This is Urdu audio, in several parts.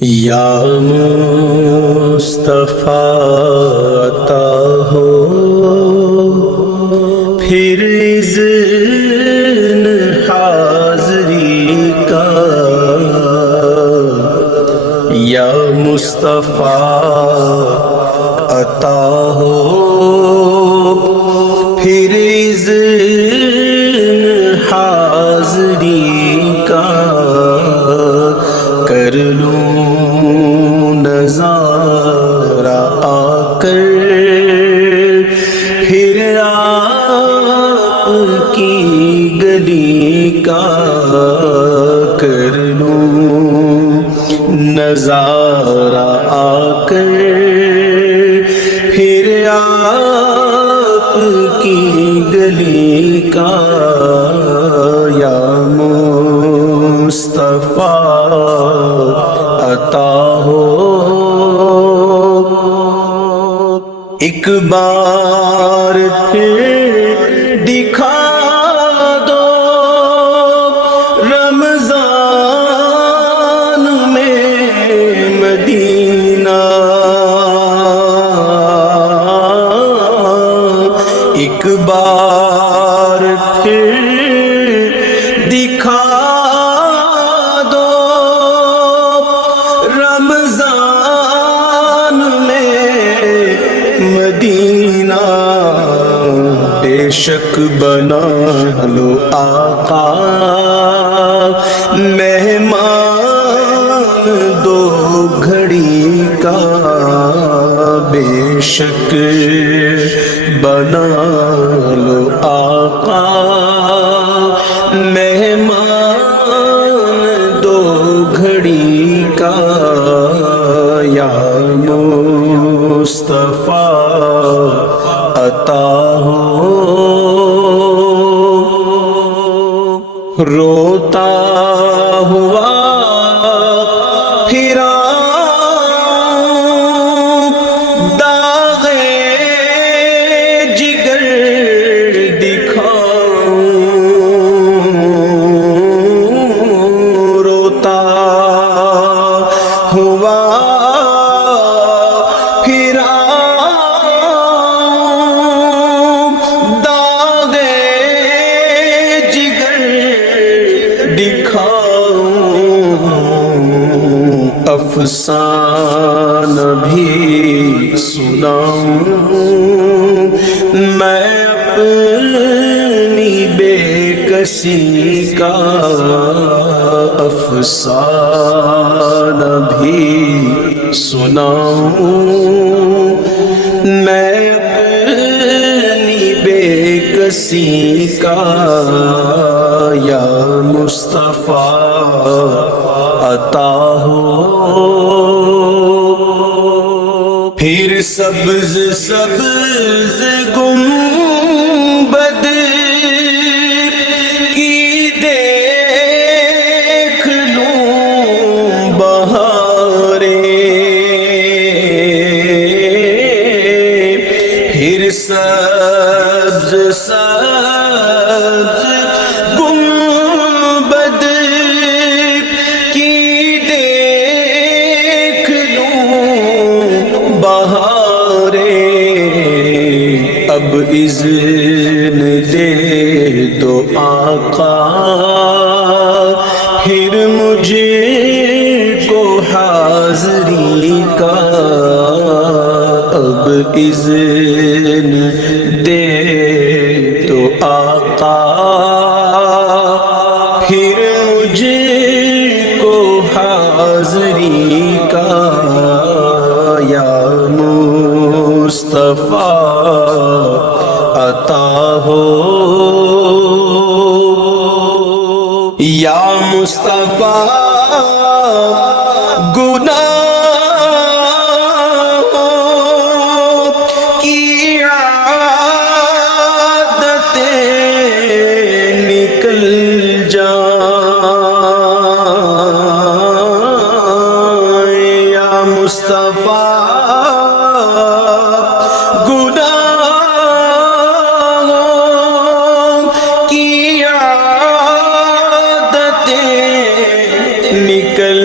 یا مصطفیٰ عطا ہو پھر اذن حاضری کا، یا مصطفیٰ عطا ہو پھر اذن حاضری کا، کر لوں نظارہ آ کر پھر آپ کی گلی کا، کر لوں نظارہ آ کر پھر آپ کی گلی کا، یا مصطفیٰ عطا ہو ایک بار پھر دکھا دو رمضان میں مدینہ، ایک بار پھر دکھا دو رمضان میں مدینہ، بے شک بنا لو آقا مہمان دو گھڑی کا، بے شک بنا لو آقا مہمان دو گھڑی کا، یا مصطفیٰ عطا ہو روتا ہوا پھرا داغ جگر دکھاؤں، روتا ہوا پھرا داغ جگر دکھاؤں، افسانہ بھی سناؤں میں اپنی بے کسی کا، افسانہ بھی سناؤں میں اپنی بے کسی کا، یا مصطفیٰ عطا ہو پھر سبز سبز گنبد کی دیکھ لوں بہاریں، پھر سبز سبز گنبد کی دیکھ لوں بہاریں، اب اذن دے دو آقا پھر مجھے کو حاضری کا، اب اذن دے دو آقا پھر مجھے کو حاضری کا، یا مصطفیٰ عطا ہو یا مصطفیٰ گناہوں کی عادتیں نکل جائیں، یا مصطفیٰ گناہوں کی عادتیں نکل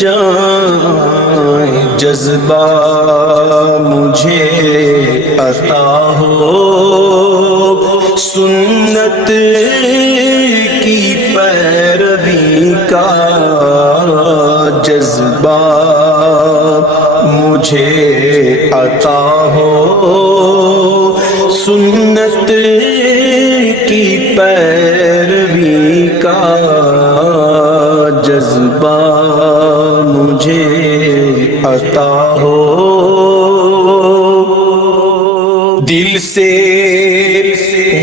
جا جذبہ مجھے عطا ہو، سنت کی پیروی کا جذبہ مجھے عطا ہو، سنت کی پیروی کا جذبہ مجھے عطا ہو، دل سے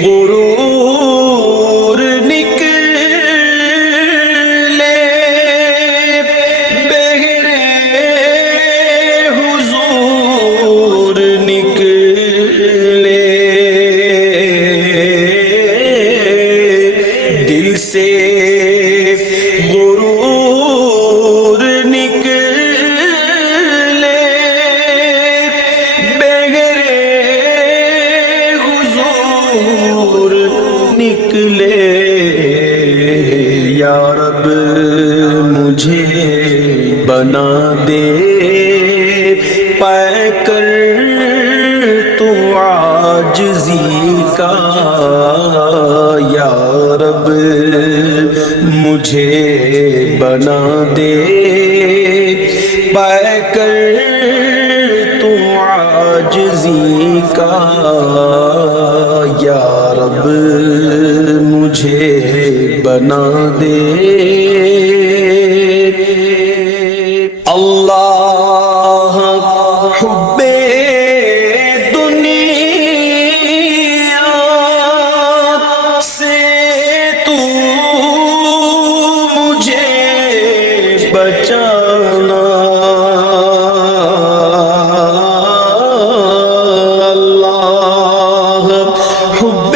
غرور نکلے، بہرے حضور نکلے، دل سے غرور نکلے، بغیر حضور نکلے، یا رب مجھے بنا دے پائے کر تو عاجزی کا، یا رب مجھے بنا دے پائے کر تو عاجزی کا، یا رب مجھے بنا دے، اللہ حب دنیا سے تو مجھے بچانا، اللہ حب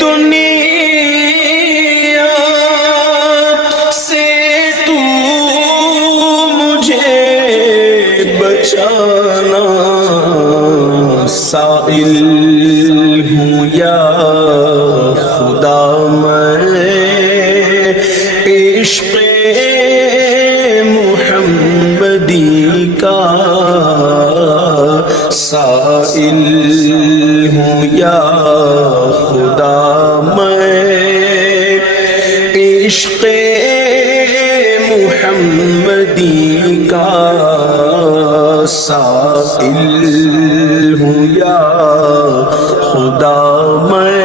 دنیا سے تو مجھے بچانا، سائل ہوں یا خدا میں عشق محمدی کا، سائل ہوں یا خدا میں عشق محمدی کا، سائل ہوں یا خدا میں،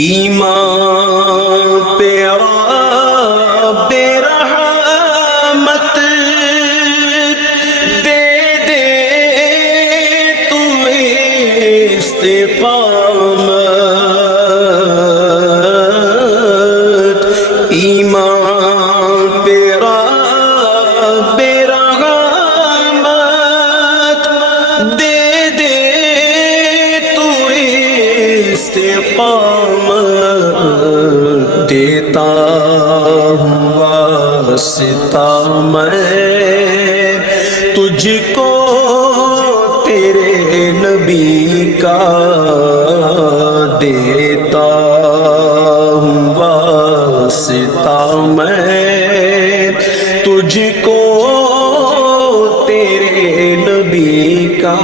ایمان پیرا بے رحمت دے دے تو استقامت، ایمان پیرا بے رحمت دے دے تو استقامت، دیتا ہوں واسطہ میں تجھ کو تیرے نبی کا، دیتا ہوں واسطہ میں تجھ کو تیرے نبی کا،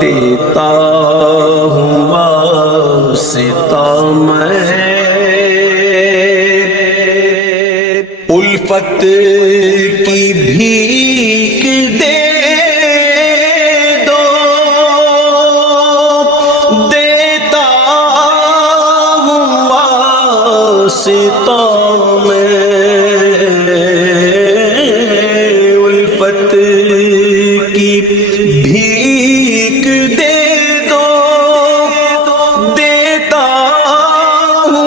دیتا ہوں واسطہ میں، الفت کی بھیک دے دو، دیتا ہوں واسطہ میں، الفت کی بھیک دے دو، دیتا ہوں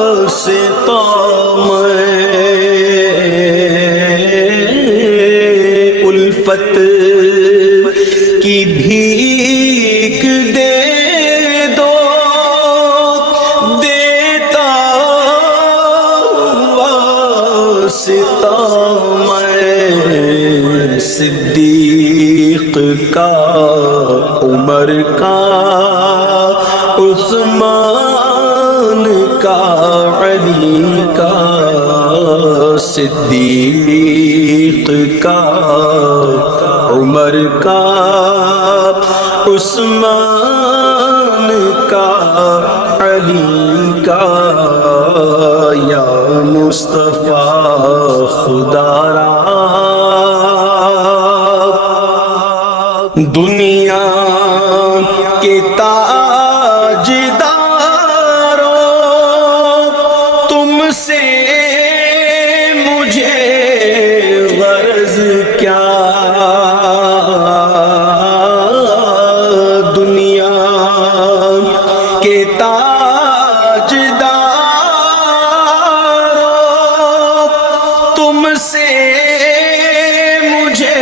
واسطہ میں، الفت کی بھیک دے دو، دیتا ہوں واسطہ میں، صدیق کا، عمر کا، عثمان کا، علی کا، صدیق کا، عمر کا، عثمان کا، علی کا، یا مصطفیٰ خدا را دنیا کے تاجداروں، تم سے مجھے غرض کیا، دنیا کے تاجداروں، تم سے مجھے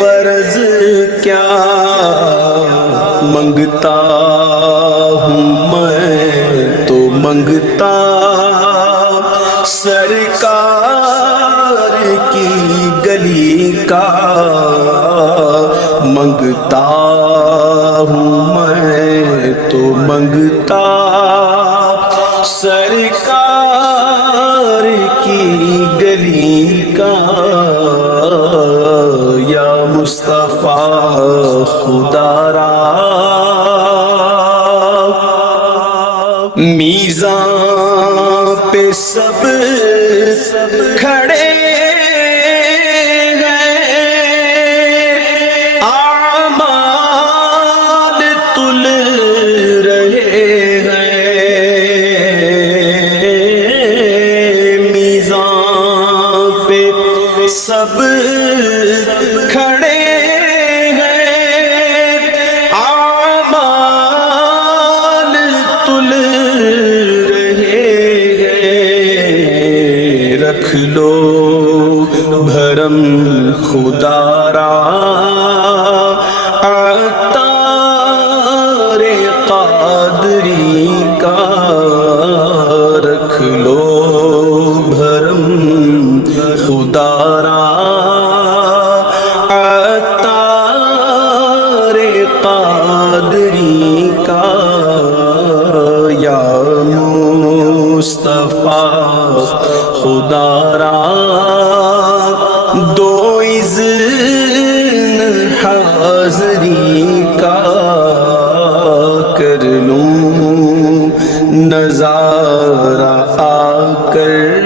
غرض کیا، منگتا ہوں میں تو منگتا سرکار کی گلی کا، منگتا ہوں میں تو منگتا سرکار کی گلی کا، یا مصطفیٰ خدا را میزان پہ سب کھڑے ہیں، اعمال تل رہے ہیں، میزان پہ سب کھڑے رکھ لو بھرم خدا را عطار قادری کا، رکھ لو بھرم خدا را عطار قادری کا، یا مصطفیٰ خدا را دو اذن حاضری کا، کر لوں نظارہ آ کر